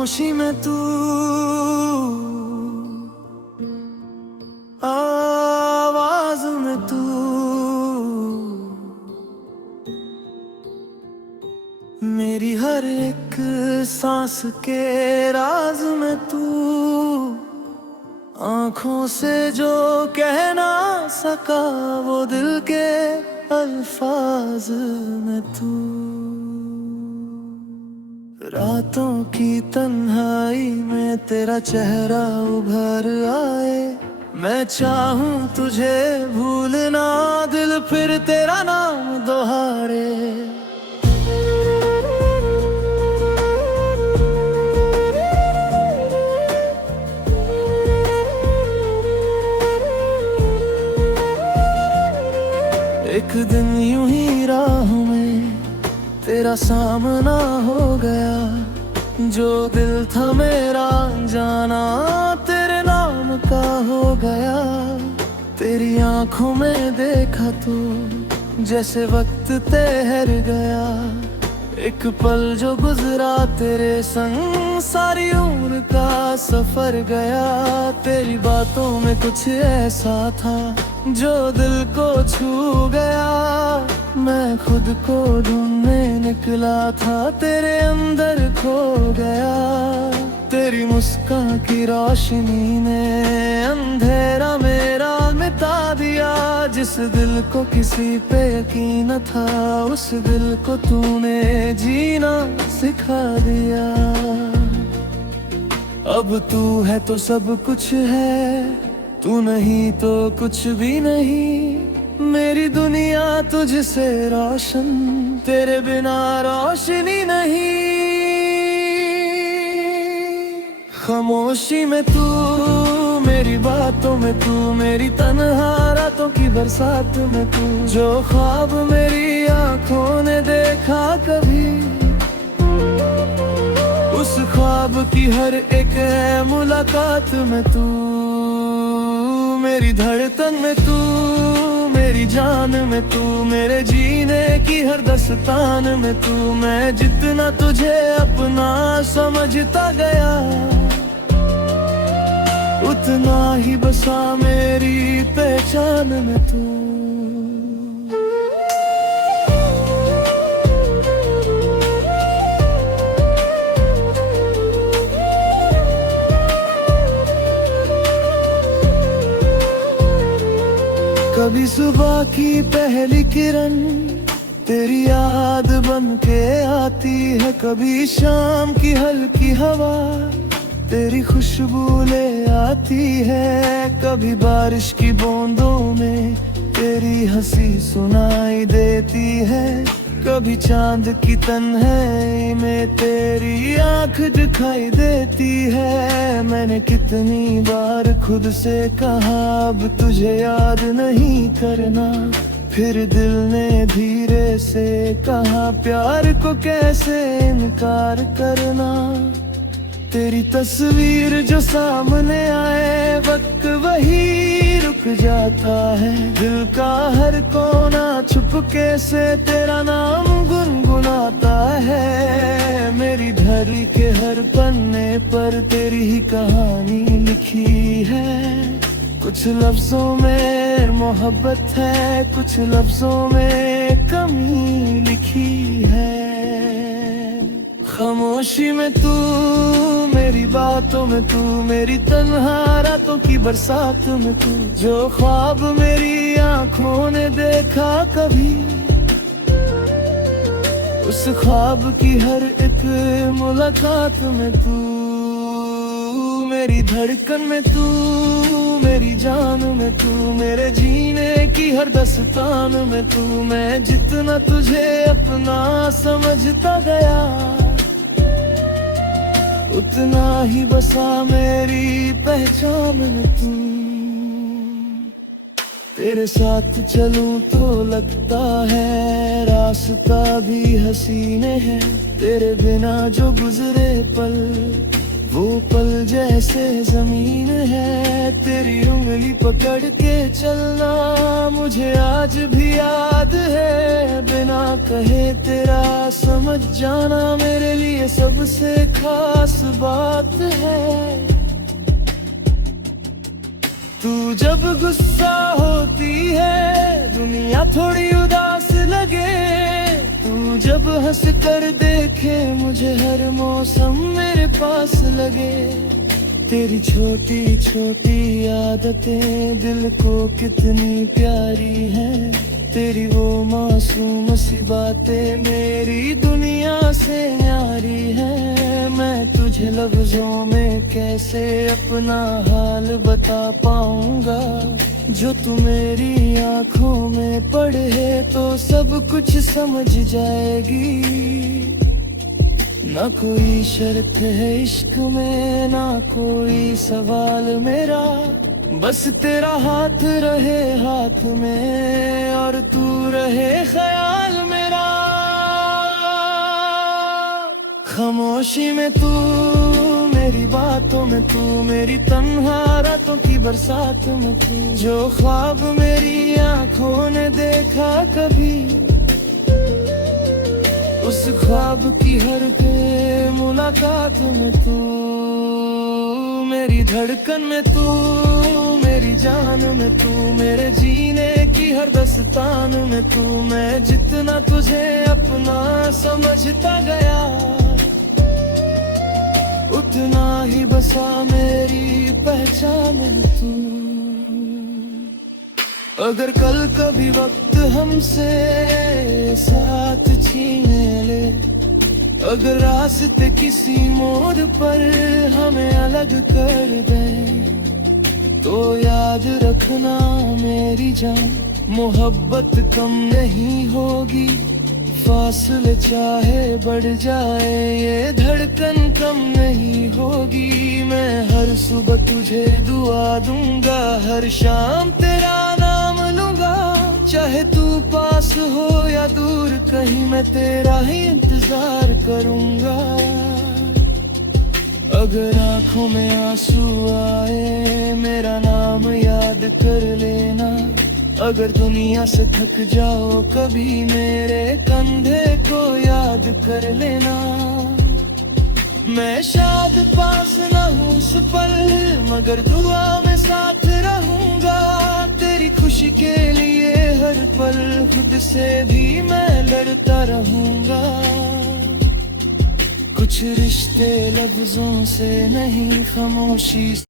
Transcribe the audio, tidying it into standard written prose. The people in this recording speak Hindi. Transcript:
खामोशी में तू, आवाज में तू, मेरी हर एक सांस के राज में तू, आंखों से जो कह ना सका वो दिल के अल्फाज में तू। रातों की तन्हाई में तेरा चेहरा उभर आए, मैं चाहूं तुझे भूलना, दिल फिर तेरा नाम दोहारे। एक दिन यूं ही राह में तेरा सामना हो गया, जो दिल था मेरा जाना तेरे नाम का हो गया। तेरी आंखों में देखा तो जैसे वक्त ठहर गया, एक पल जो गुजरा तेरे संग सारी उम्र का सफर गया। तेरी बातों में कुछ ऐसा था जो दिल को छू गया, मैं खुद को ढूंढने निकला था तेरे अंदर खो गया। तेरी मुस्कान की रोशनी ने अंधेरा मेरा मिटा दिया, जिस दिल को किसी पे यकीन था उस दिल को तूने जीना सिखा दिया। अब तू है तो सब कुछ है, तू नहीं तो कुछ भी नहीं। मेरी दुनिया तुझसे रोशन, तेरे बिना रोशनी नहीं। खामोशी में तू, मेरी बातों में तू, मेरी तन्हा रातों की बरसात में तू, जो ख्वाब मेरी आंखों ने देखा कभी, उस ख्वाब की हर एक मुलाकात में तू। मेरी धड़कन में तू, मेरी जान में तू, मेरे जीने की हर दस्तान में तू। मैं जितना तुझे अपना समझता गया, उतना ही बसा मेरी पहचान में तू। कभी सुबह की पहली किरण तेरी याद बन के आती है, कभी शाम की हल्की हवा तेरी खुशबू ले आती है, कभी बारिश की बूंदों में तेरी हंसी सुनाई देती है, कभी चांद की तन्हाई में तेरी आंख दिखाई देती है। मैंने कितनी बार खुद से कहा अब तुझे याद नहीं करना, फिर दिल ने धीरे से कहा प्यार को कैसे इनकार करना। तेरी तस्वीर जो सामने आए वक्त वही रुक जाता है, दिल का हर कोना छुपके से तेरा नाम गुनगुनाता है। मेरी धरी के हर पन्ने पर तेरी ही कहानी लिखी है, कुछ लफ्जों में मोहब्बत है, कुछ लफ्जों में कमी लिखी है। खामोशी में तू, मेरी बातों में तू, मेरी तन्हा रातों की बरसात में तू, जो ख्वाब मेरी आंखों ने देखा कभी, उस ख्वाब की हर एक मुलाकात में तू। मेरी धड़कन में तू, मेरी जान में तू, मेरे जीने की हर दस्तान में तू। मैं जितना तुझे अपना समझता गया, उतना ही बसा मेरी पहचान में तू। तेरे साथ चलूं तो लगता है रास्ता भी हसीने है, तेरे बिना जो गुजरे पल वो पल जैसे जमीन है, तेरी उंगली पकड़ के चलना मुझे आज भी याद है। बिना कहे तेरा समझ जाना मेरे लिए सबसे खास बात है। तू जब गुस्सा होती है दुनिया थोड़ी उदास लगे, तू जब हंस कर देखे मुझे हर मौसम मेरे पास लगे। तेरी छोटी छोटी आदतें दिल को कितनी प्यारी हैं, तेरी वो मासूम सी बातें मेरी दुनिया से न्यारी है। मैं तुझे लफ्जों में कैसे अपना हाल बता पाऊंगा, जो तू मेरी आंखों में पढ़े तो सब कुछ समझ जाएगी। ना कोई शर्त है इश्क में, ना कोई सवाल मेरा, बस तेरा हाथ रहे हाथ में और तू रहे ख्याल मेरा। खामोशी में तू, मेरी बातों में तू, मेरी तन्हा रातों की बरसात में तू, जो ख्वाब मेरी आंखों ने देखा कभी, उस ख्वाब की हर पे मुलाकात में तू। मेरी धड़कन में तू, मेरी जान में तू, मेरे जीने की हर दस्तान में तू। मैं जितना तुझे अपना समझता गया, उतना ही बसा मेरी पहचान में तू। अगर कल कभी वक्त हमसे साथ छीने ले, अगर रास्ते किसी मोड़ पर हमें अलग कर दे, तो याद रखना मेरी जान, मोहब्बत कम नहीं होगी। फासले चाहे बढ़ जाए ये धड़कन कम नहीं होगी। मैं हर सुबह तुझे दुआ दूंगा, हर शाम तेरा नाम लूंगा। चाहे तू पास हो या दूर कहीं, मैं तेरा ही इंतजार करूंगा। अगर आंखों में आंसू आए मेरा नाम याद कर लेना, अगर दुनिया से थक जाओ कभी मेरे कंधे को याद कर लेना। मैं शायद पास न हूँ उस पल, मगर दुआ में साथ रहूंगा। तेरी खुशी के लिए हर पल खुद से भी मैं लड़ता रहूंगा। कुछ रिश्ते लफ्जों से नहीं खामोशी